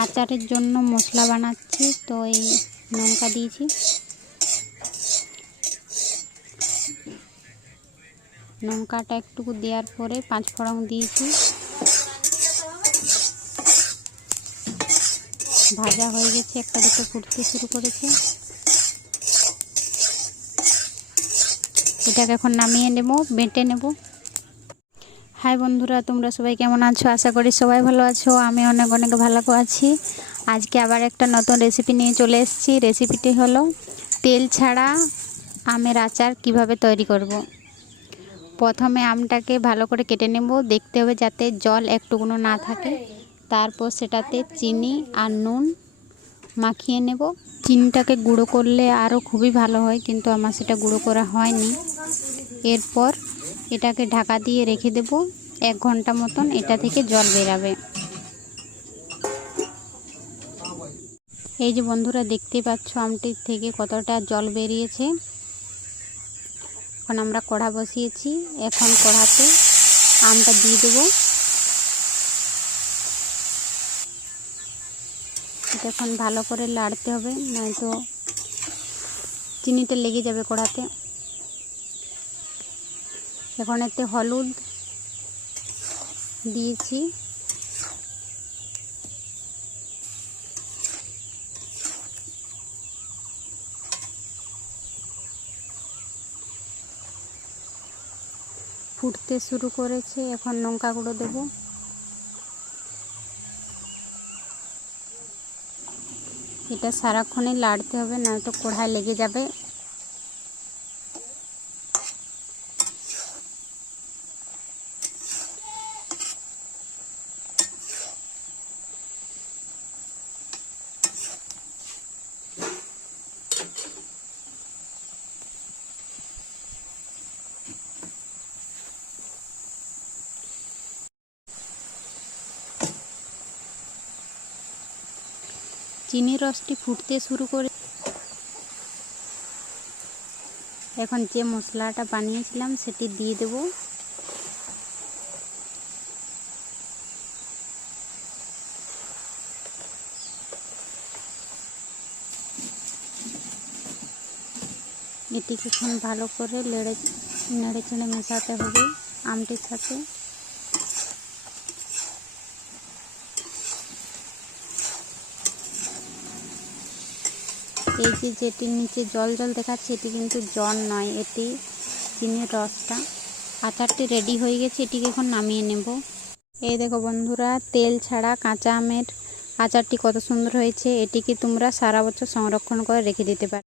আচারের জন্য মশলা বানাচ্ছি, তো এই লঙ্কা দিয়েছি, লঙ্কাটা একটু দেওয়ার পরে 5 ফোড়ন দিয়েছি। ভাজা হয়ে গেছে, একটা দুটো ফুটতে শুরু করেছে। এটাকে এখন নামিয়ে নেব, বেটে নেব। হাই বন্ধুরা, তোমরা সবাই কেমন আছো? আশা করি সবাই ভালো আছো। আমি অনেক অনেক ভালো আছি। আজকে আবার একটা নতুন রেসিপি নিয়ে চলে এসেছি। রেসিপিটি হলো তেল ছাড়া আমের আচার কিভাবে তৈরি করব। প্রথমে আমটাকে ভালো করে কেটে নেব, দেখতে হবে যাতে জল একটুকুনো না থাকে। তারপর সেটাতে চিনি আর নুন মাখিয়ে নেব। চিনিটাকে গুঁড়ো করলে আরও খুবই ভালো হয়, কিন্তু আমার সেটা গুঁড়ো করা হয়নি। এরপর এটাকে ঢাকা দিয়ে রেখে দেব 1 ঘন্টা মতন, এটা থেকে জল বেরাবে। এই যে বন্ধুরা দেখতে পাচ্ছ আমটির থেকে কতটা জল বেরিয়েছে। এখন আমরা কড়া বসিয়েছি, এখন কড়াতে আমটা দিয়ে দেব। এটা এখন ভালো করে লাড়তে হবে, নয়তো চিনিটা লেগে যাবে কড়াতে। এখন এতে হলুদ দিয়েছি, ফুটতে শুরু করেছে। এখন লঙ্কা গুঁড়ো দেব। এটা সারাক্ষণই লাড়তে হবে, নয়তো কড়ায় লেগে যাবে। চিনির রসটি ফুটতে শুরু করে। এখন যে মশলাটা বানিয়েছিলাম সেটি দিয়ে দেব। এটিকে এখন ভালো করে নেড়ে চেড়ে মেশাতে হবে আমটির সাথে। এই যে যেটির নিচে জল জল দেখাচ্ছে, এটি কিন্তু জল নয়, এটি চিনির রসটা। আচারটি রেডি হয়ে গেছে, এটিকে এখন নামিয়ে নেব। এই দেখো বন্ধুরা, তেল ছাড়া কাঁচা আমের আচারটি কত সুন্দর হয়েছে। এটিকে তোমরা সারা বছর সংরক্ষণ করে রেখে দিতে পারো।